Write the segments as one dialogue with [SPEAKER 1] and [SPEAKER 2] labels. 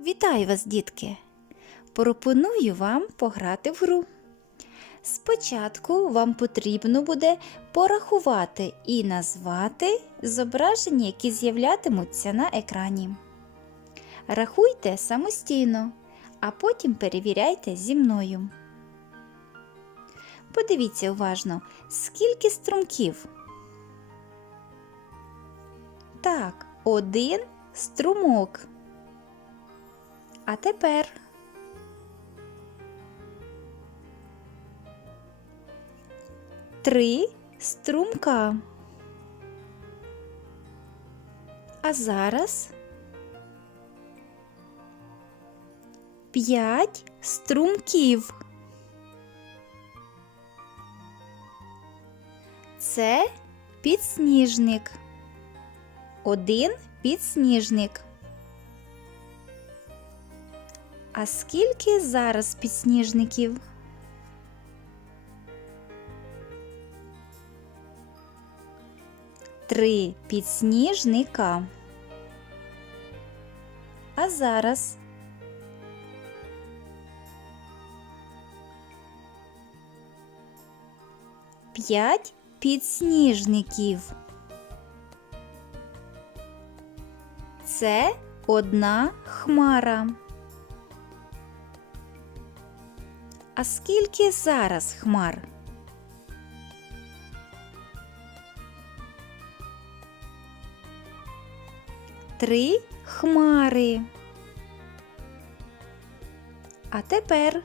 [SPEAKER 1] Вітаю вас, дітки! Пропоную вам пограти в гру. Спочатку вам потрібно буде порахувати і назвати зображення, які з'являтимуться на екрані. Рахуйте самостійно, а потім перевіряйте зі мною. Подивіться уважно, скільки струмків. Так, один струмок. А тепер три струмка. А зараз п'ять струмків. Це підсніжник. Один підсніжник. А скільки зараз підсніжників? Три підсніжника. А зараз п'ять підсніжників. Це одна хмара. А скільки зараз хмар? Три хмари. А тепер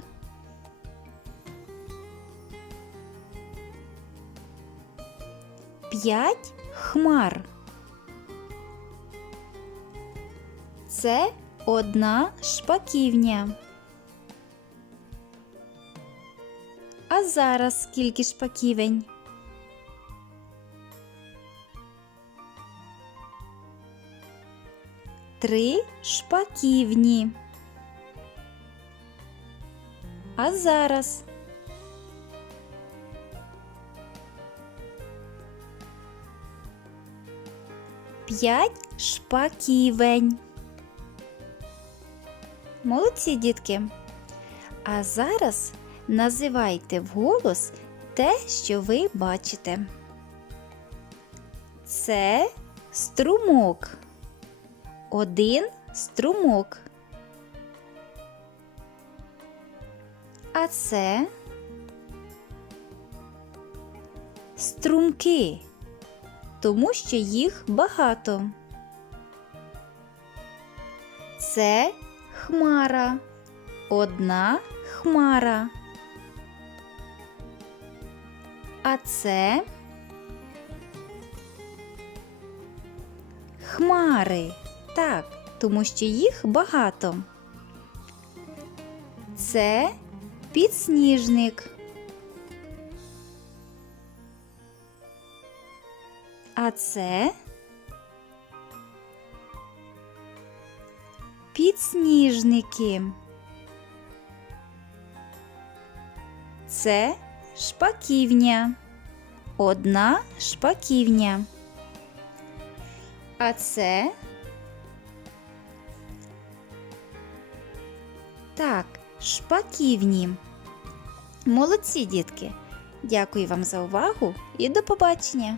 [SPEAKER 1] п'ять хмар. Це одна шпаківня. А зараз скільки шпаківень? Три шпаківні. А зараз п'ять шпаківень. Молодці, дітки. А зараз називайте вголос те, що ви бачите. Це струмок. Один струмок. А це струмки, тому що їх багато. Це хмара. Одна хмара. А це хмари. Так, тому що їх багато. Це підсніжник. А це підсніжники. Це шпаківня. Одна шпаківня. А це так, шпаківні. Молодці, дітки. Дякую вам за увагу і до побачення!